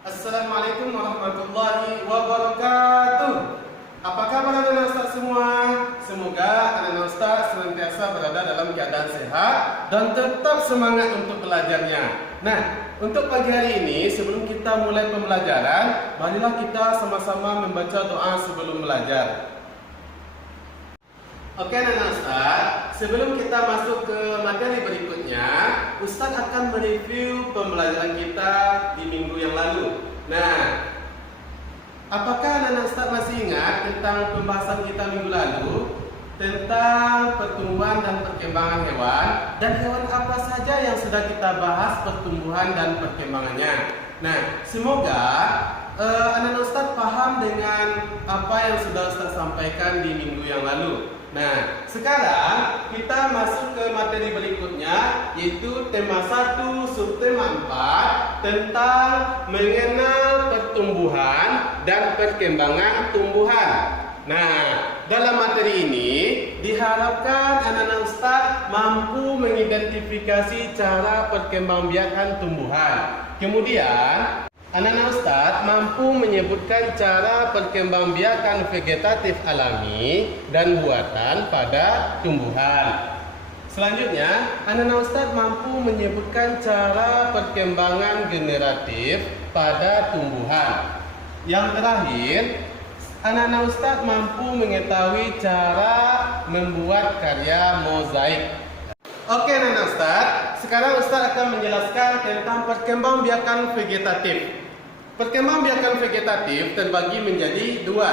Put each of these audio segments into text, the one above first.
Assalamualaikum warahmatullahi wabarakatuh. Apa kabar anak-anak Ustaz semua? Semoga anak-anak Ustaz senantiasa berada dalam keadaan sehat dan tetap semangat untuk belajarnya. Nah, untuk pagi hari ini sebelum kita mulai pembelajaran, marilah kita sama-sama membaca doa sebelum belajar. Oke anak-anak Ustaz, sebelum kita masuk ke materi berikutnya, Ustaz akan mereview pembelajaran kita di minggu yang lalu. Nah, apakah anak-anak Ustaz masih ingat tentang pembahasan kita minggu lalu? Tentang pertumbuhan dan perkembangan hewan, dan hewan apa saja yang sudah kita bahas pertumbuhan dan perkembangannya. Nah, semoga anak-anak Ustaz paham dengan apa yang sudah Ustaz sampaikan di minggu yang lalu. Nah, sekarang kita masuk ke materi berikutnya, yaitu tema 1, subtema 4 tentang mengenal pertumbuhan dan perkembangan tumbuhan. Nah, dalam materi ini diharapkan anak-anak Ustaz mampu mengidentifikasi cara perkembangbiakan tumbuhan. Kemudian anak-anak Ustaz mampu menyebutkan cara perkembangbiakan vegetatif alami dan buatan pada tumbuhan. Selanjutnya, anak-anak Ustaz mampu menyebutkan cara perkembangan generatif pada tumbuhan. Yang terakhir, anak-anak Ustaz mampu mengetahui cara membuat karya mozaik. Oke anak-anak Ustaz, sekarang Ustaz akan menjelaskan tentang perkembangbiakan vegetatif. Perkembangbiakan vegetatif terbagi menjadi dua.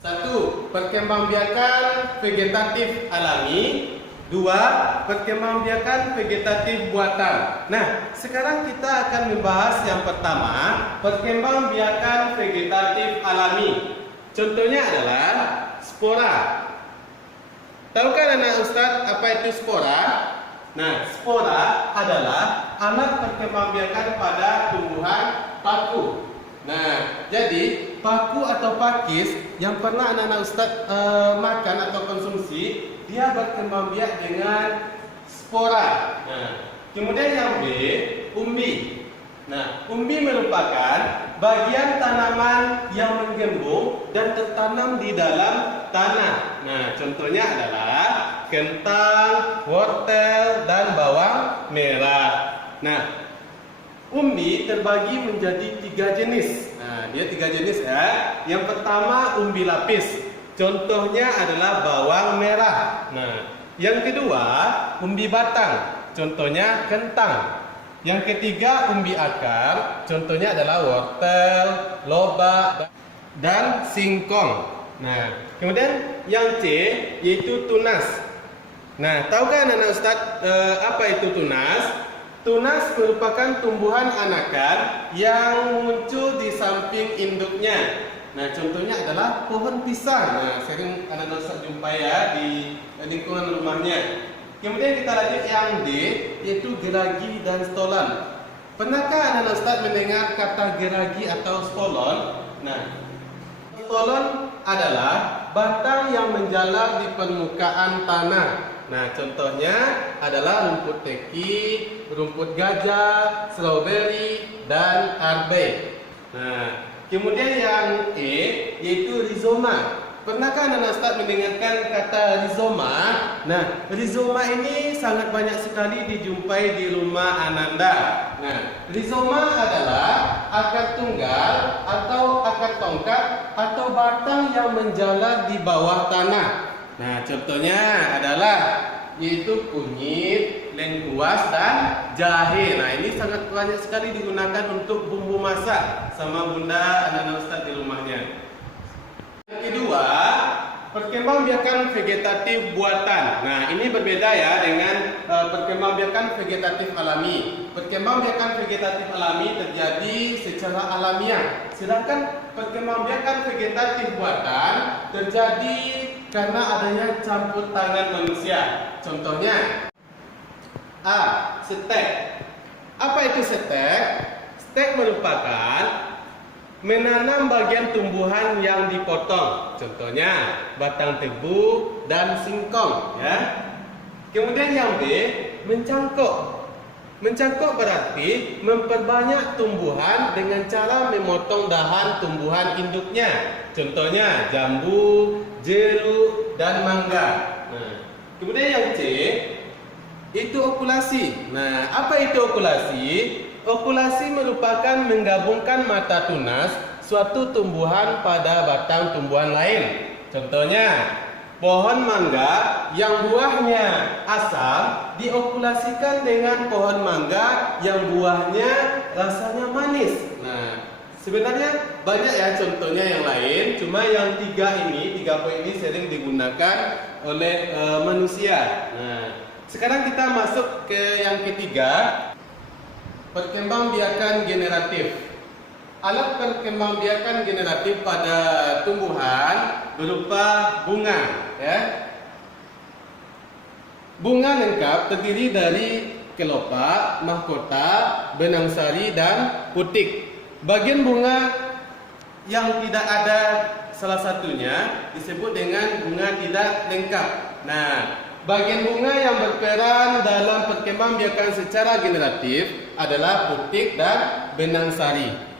Satu, perkembangbiakan vegetatif alami. Dua, perkembangbiakan vegetatif buatan. Nah, sekarang kita akan membahas yang pertama, perkembangbiakan vegetatif alami. Contohnya adalah spora. Tahukah anak Ustaz apa itu spora? Nah, spora adalah anak perkembangbiakan pada tumbuhan paku. Nah, jadi paku atau pakis yang pernah anak-anak Ustaz makan atau konsumsi, dia berkembangbiak dengan spora. Nah, kemudian yang B, umbi. Nah, umbi merupakan bagian tanaman yang menggembung dan tertanam di dalam tanah. Nah, contohnya adalah kentang, wortel, dan bawang merah. Nah, umbi terbagi menjadi 3 jenis. Nah, dia 3 jenis ya. Yang pertama umbi lapis. Contohnya adalah bawang merah. Nah, yang kedua umbi batang. Contohnya kentang. Yang ketiga umbi akar. Contohnya adalah wortel, lobak, dan singkong. Nah, kemudian yang C yaitu tunas. Nah, tahukah anak-anak Ustaz apa itu tunas? Tunas merupakan tumbuhan anakan yang muncul di samping induknya. Nah, contohnya adalah pohon pisang. Nah, sering anak-anak Ustaz jumpai ya di lingkungan rumahnya. Kemudian kita lanjut yang D, yaitu geragi dan stolon. Pernahkah anak-anak Ustaz mendengar kata geragi atau stolon? Nah, stolon adalah batang yang menjalar di permukaan tanah. Nah, contohnya adalah rumput teki, rumput gajah, stroberi, dan arbe. Nah, kemudian yang E yaitu rizoma. Pernahkah anak-anak Ustaz mendengarkan kata rizoma? Nah, rizoma ini sangat banyak sekali dijumpai di rumah Ananda. Nah, rizoma adalah akar tunggal atau akar tongkat atau batang yang menjalar di bawah tanah. Nah, contohnya adalah yaitu kunyit, lengkuas, dan jahe. Nah, ini sangat banyak sekali digunakan untuk bumbu masak sama bunda anak-anak Ustaz di rumahnya. Yang kedua, perkembangbiakan vegetatif buatan. Nah, ini berbeda ya dengan perkembangbiakan vegetatif alami. Perkembangbiakan vegetatif alami terjadi secara alamiah, sedangkan perkembangbiakan vegetatif buatan terjadi karena adanya campur tangan manusia. Contohnya A. Stek. Apa itu stek? Stek merupakan menanam bagian tumbuhan yang dipotong. Contohnya batang tebu dan singkong ya. Kemudian yang B, mencangkok. Mencangkok berarti memperbanyak tumbuhan dengan cara memotong dahan tumbuhan induknya. Contohnya jambu, jeruk, dan mangga. Nah, kemudian yang C itu okulasi. Nah, apa itu okulasi? Okulasi merupakan menggabungkan mata tunas suatu tumbuhan pada batang tumbuhan lain. Contohnya pohon mangga yang buahnya asam diokulasikan dengan pohon mangga yang buahnya rasanya manis. Nah, sebenarnya banyak ya contohnya yang lain, cuma yang tiga poin ini sering digunakan oleh manusia. Nah, sekarang kita masuk ke yang ketiga, perkembangbiakan generatif. Alat perkembangbiakan generatif pada tumbuhan berupa bunga, ya. Bunga lengkap terdiri dari kelopak, mahkota, benang sari, dan putik. Bagian bunga yang tidak ada salah satunya disebut dengan bunga tidak lengkap. Nah, bagian bunga yang berperan dalam perkembangbiakan secara generatif adalah putik dan benang sari.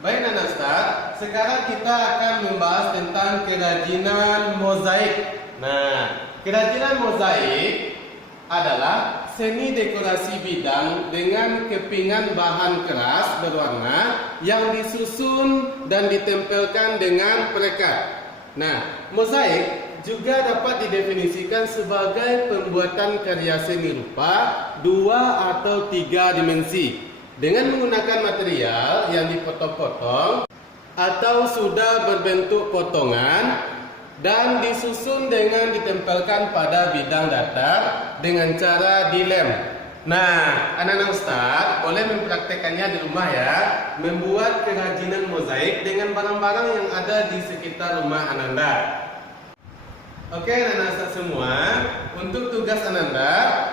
Baik anak Ustaz, sekarang kita akan membahas tentang kerajinan mozaik. Nah, kerajinan mozaik adalah seni dekorasi bidang dengan kepingan bahan keras berwarna yang disusun dan ditempelkan dengan perekat. Nah, mozaik juga dapat didefinisikan sebagai pembuatan karya seni rupa 2 atau 3 dimensi dengan menggunakan material yang dipotong-potong atau sudah berbentuk potongan dan disusun dengan ditempelkan pada bidang datar dengan cara dilem. Nah, anak-anak Ustaz boleh mempraktekannya di rumah ya, membuat kerajinan mozaik dengan barang-barang yang ada di sekitar rumah Ananda. Oke, anak-anak Ustaz semua, untuk tugas Ananda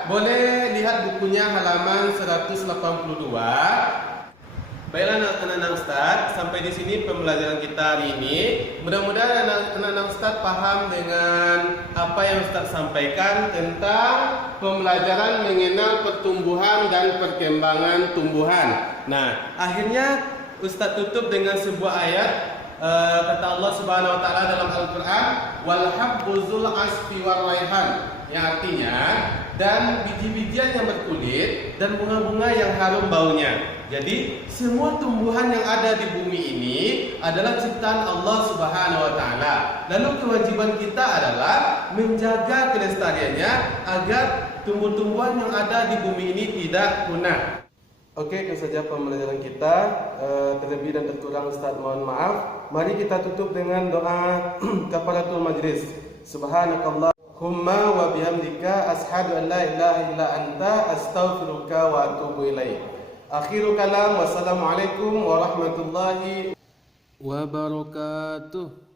boleh lihat bukunya halaman 182. Baiklah anak-anak Ustaz, sampai di sini pembelajaran kita hari ini. Mudah-mudahan anak-anak Ustaz paham dengan apa yang Ustaz sampaikan tentang pembelajaran mengenal pertumbuhan dan perkembangan tumbuhan. Nah, akhirnya Ustaz tutup dengan sebuah ayat. Kata Allah Subhanahu wa taala dalam Al-Qur'an, wal habbuzul asfi war raihan, yang artinya dan biji-bijian yang berkulit dan bunga-bunga yang harum baunya. Jadi semua tumbuhan yang ada di bumi ini adalah ciptaan Allah Subhanahu wa taala. Lalu kewajiban kita adalah menjaga kelestariannya agar tumbuh-tumbuhan yang ada di bumi ini tidak punah. Oke, itu saja pembelajaran kita. Terlebih dan terkurang Ustaz mohon maaf. Mari kita tutup dengan doa kafaratul majlis. Subhanakallahumma wa bihamdika asyhadu an la ilaha illa anta astaghfiruka wa atubu ilaik. Akhirul kalam, wassalamualaikum warahmatullahi wabarakatuh.